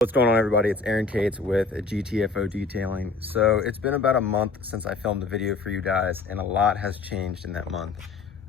What's going on, everybody? It's Aaron Cates with GTFO Detailing. So it's been about a month since I filmed the video for you guys, and a lot has changed in that month.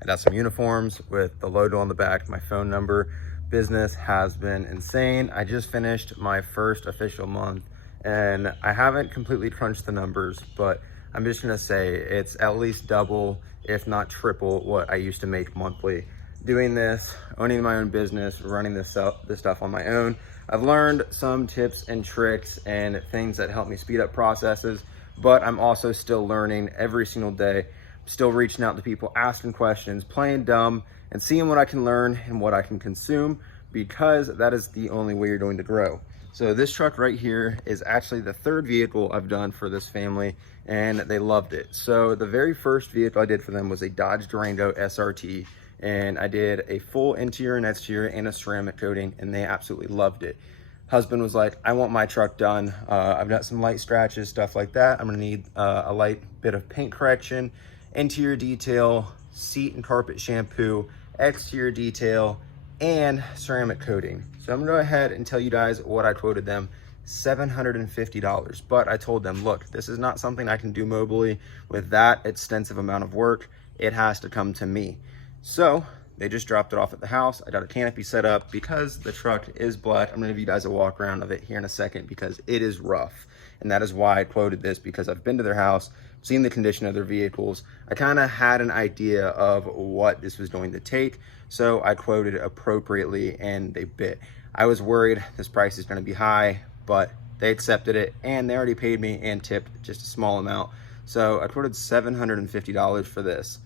I got some uniforms with the logo on the back, my phone number. Business has been insane. I just finished my first official month, and I haven't completely crunched the numbers, but I'm just gonna say it's at least double, if not triple, what I used to make monthly. Doing this, owning my own business, running this stuff on my own, I've learned some tips and tricks and things that help me speed up processes, but I'm also still learning every single day, still reaching out to people, asking questions, playing dumb, and seeing what I can learn and what I can consume, because that is the only way you're going to grow. So this truck right here is actually the third vehicle I've done for this family, and they loved it. So the very first vehicle I did for them was a Dodge Durango SRT, and I did a full interior and exterior and a ceramic coating, and they absolutely loved it. Husband was like, I want my truck done. I've got some light scratches, stuff like that. I'm gonna need a light bit of paint correction, interior detail, seat and carpet shampoo, exterior detail, and ceramic coating. So I'm gonna go ahead and tell you guys what I quoted them. $750. But I told them, look, this is not something I can do mobily with that extensive amount of work. It has to come to me. So they just dropped it off at the house. I got a canopy set up because the truck is black. I'm gonna give you guys a walk around of it here in a second because it is rough. And that is why I quoted this, because I've been to their house, seen the condition of their vehicles. I kind of had an idea of what this was going to take. So I quoted it appropriately and they bit. I was worried this price is gonna be high, but they accepted it and they already paid me and tipped just a small amount. So I quoted $750 for this.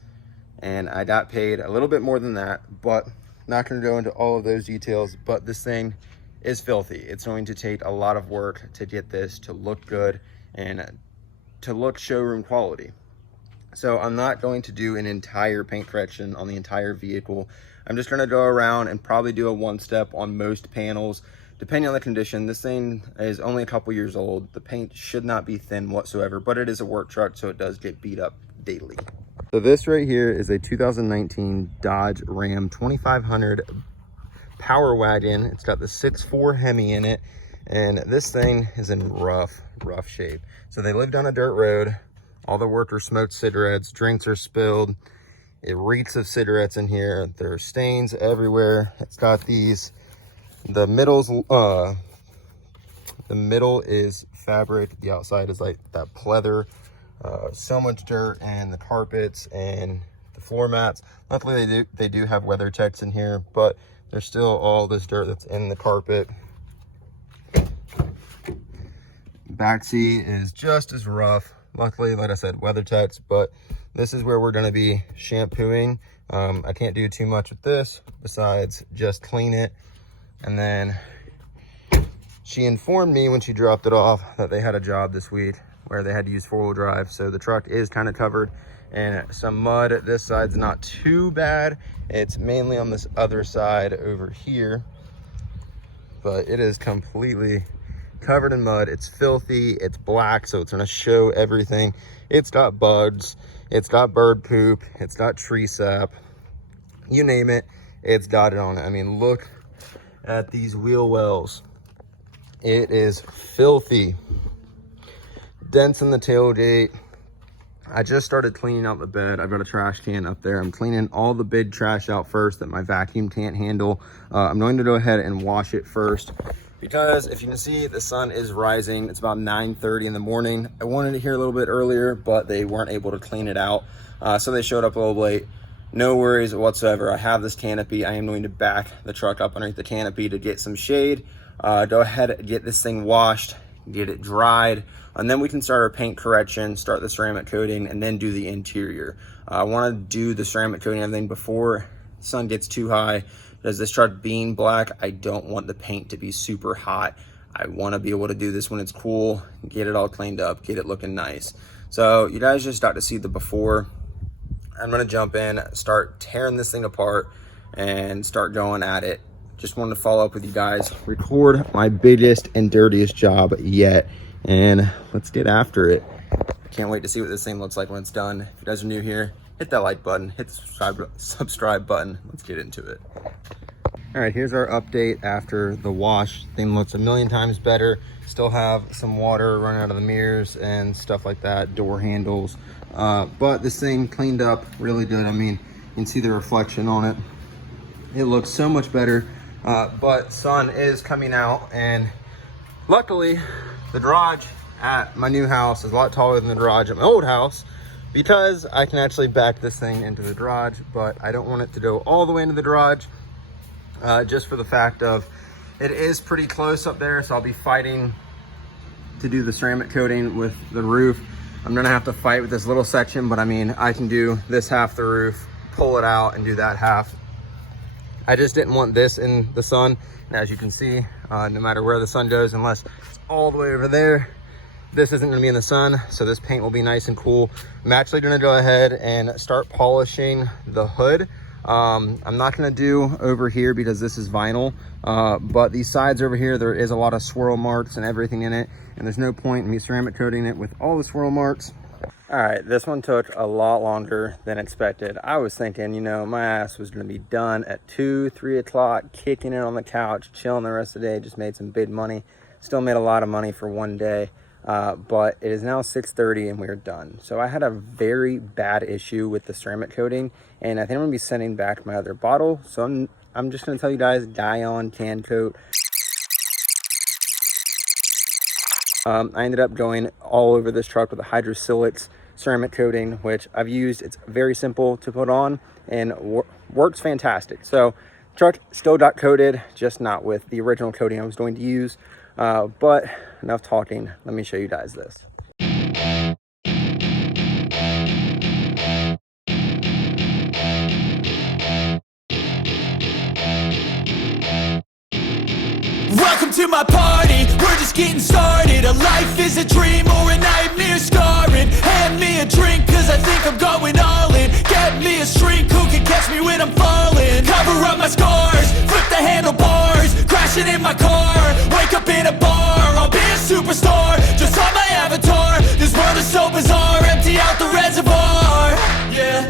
And I got paid a little bit more than that, but not going to go into all of those details. But this thing is filthy. It's going to take a lot of work to get this to look good and to look showroom quality. So I'm not going to do an entire paint correction on the entire vehicle. I'm just going to go around and probably do a one-step on most panels, depending on the condition. This thing is only a couple years old. The paint should not be thin whatsoever, but it is a work truck, so it does get beat up daily. So this right here is a 2019 Dodge Ram 2500 Power Wagon. It's got the 6.4 Hemi in it, and this thing is in rough shape. So they lived on a dirt road. All the workers smoked cigarettes, drinks are spilled. It reeks of cigarettes in here. There are stains everywhere. It's got these, the middle is fabric. The outside is like that pleather. So much dirt, and the carpets and the floor mats. Luckily they do have weather techs in here, but there's still all this dirt that's in the carpet. Back seat is just as rough. Luckily, like I said, weather techs, but this is where we're going to be shampooing. I can't do too much with this besides just clean it. And then she informed me when she dropped it off that they had a job this week where they had to use four-wheel drive, so the truck is kind of covered in some mud. This side's not too bad. It's mainly on this other side over here, but it is completely covered in mud. It's filthy, it's black, so it's gonna show everything. It's got bugs, it's got bird poop, it's got tree sap, you name it, it's got it on it. I mean, look at these wheel wells. It is filthy. Dents in the tailgate. I just started cleaning out the bed. I've got a trash can up there. I'm cleaning all the big trash out first that my vacuum can't handle. I'm going to go ahead and wash it first, because if you can see, the sun is rising. It's about 9:30 in the morning. I wanted to hear a little bit earlier, but they weren't able to clean it out, so they showed up a little late. No worries whatsoever. I have this canopy. I am going to back the truck up underneath the canopy to get some shade. Go ahead and get this thing washed, get it dried, and then we can start our paint correction, start the ceramic coating, and then do the interior. I want to do the ceramic coating and everything before the sun gets too high, because this truck being black, I don't want the paint to be super hot. I want to be able to do this when it's cool, get it all cleaned up, get it looking nice. So you guys just got to see the before. I'm going to jump in, start tearing this thing apart, and start going at it. Just wanted to follow up with you guys, record my biggest and dirtiest job yet, and let's get after it. Can't wait to see what this thing looks like when it's done. If you guys are new here, hit that like button, hit the subscribe button. Let's get into it. All right, here's our update after the wash. Thing looks a million times better. Still have some water running out of the mirrors and stuff like that, door handles. But this thing cleaned up really good. I mean, you can see the reflection on it. It looks so much better. But sun is coming out, and luckily the garage at my new house is a lot taller than the garage at my old house, because I can actually back this thing into the garage, but I don't want it to go all the way into the garage. Just for the fact of it is pretty close up there, so I'll be fighting to do the ceramic coating with the roof. I'm gonna have to fight with this little section, but I mean, I can do this half the roof, pull it out, and do that half. I just didn't want this in the sun, and as you can see, no matter where the sun goes, unless it's all the way over there, this isn't gonna be in the sun, so this paint will be nice and cool. I'm actually gonna go ahead and start polishing the hood. I'm not gonna do over here because this is vinyl, but these sides over here, there is a lot of swirl marks and everything in it, and there's no point in me ceramic coating it with all the swirl marks. All right, this one took a lot longer than expected. I was thinking, you know, my ass was gonna be done at 2, 3 o'clock, kicking it on the couch, chilling the rest of the day, just made some big money. Still made a lot of money for one day. But it is now 6:30 and we're done. So I had a very bad issue with the ceramic coating, and I think I'm gonna be sending back my other bottle. So I'm just gonna tell you guys, Dion Can Coat. I ended up going all over this truck with a hydrosilics ceramic coating, which I've used. It's very simple to put on and works fantastic. So truck still got coated, just not with the original coating I was going to use. But enough talking, let me show you guys this. Welcome to my party, we're just getting started. A life is a dream or a nightmare scarring. Hand me a drink cause I think I'm going all in. Get me a shrink who can catch me when I'm falling. Cover up my scars, flip the handlebars, crashing in my car, wake up in a bar. I'll be a superstar, just on my avatar. This world is so bizarre, empty out the reservoir. Yeah,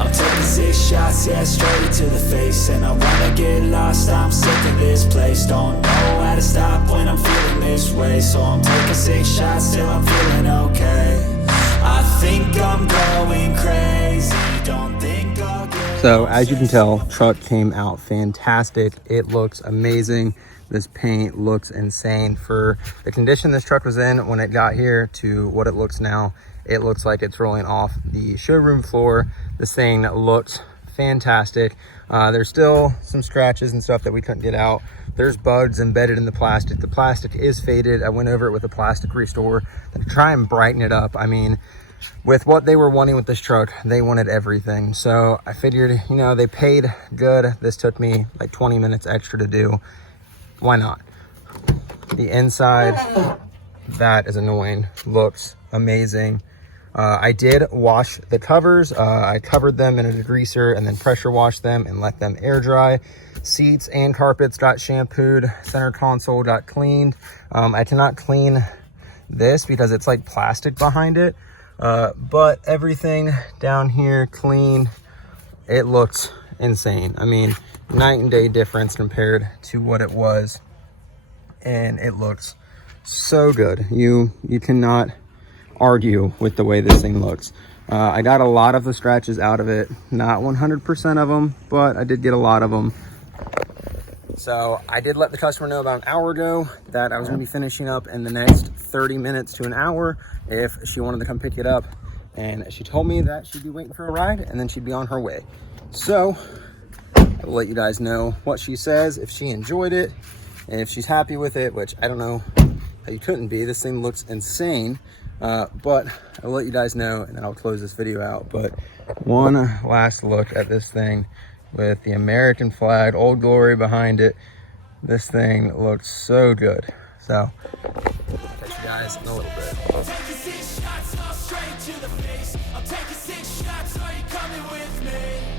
I'm taking 6 shots, yeah, straight to the face. And I wanna get lost, I'm sick of this place. Don't know how to stop when I'm feeling this way. So I'm taking 6 shots till I'm feeling okay. I think I'm going crazy, don't think I'll get... So as you can tell, truck came out fantastic. It looks amazing. This paint looks insane. For the condition this truck was in when it got here to what it looks now, it looks like it's rolling off the showroom floor. This thing looks fantastic. There's still some scratches and stuff that we couldn't get out. There's bugs embedded in the plastic. The plastic is faded. I went over it with a plastic restore to try and brighten it up. I mean, with what they were wanting with this truck, they wanted everything. So I figured, you know, they paid good. This took me like 20 minutes extra to do. Why not? The inside, that is annoying, looks amazing. I did wash the covers. I covered them in a degreaser and then pressure washed them and let them air dry. Seats and carpets got shampooed. Center console got cleaned. I cannot clean this because it's like plastic behind it. But everything down here clean. It looks insane. I mean, night and day difference compared to what it was, and it looks so good. You cannot argue with the way this thing looks. I got a lot of the scratches out of it, not 100% of them, but I did get a lot of them. So I did let the customer know about an hour ago that I was going to be finishing up in the next 30 minutes to an hour if she wanted to come pick it up, and she told me that she'd be waiting for a ride and then she'd be on her way. So I'll let you guys know what she says, if she enjoyed it, and if she's happy with it, which I don't know how you couldn't be. This thing looks insane, but I'll let you guys know, and then I'll close this video out. But one last look at this thing with the American flag, Old Glory behind it. This thing looks so good. So catch you guys in a little bit. I'm taking 6 shots, straight to the face. I'm taking 6 shots, are you coming with me?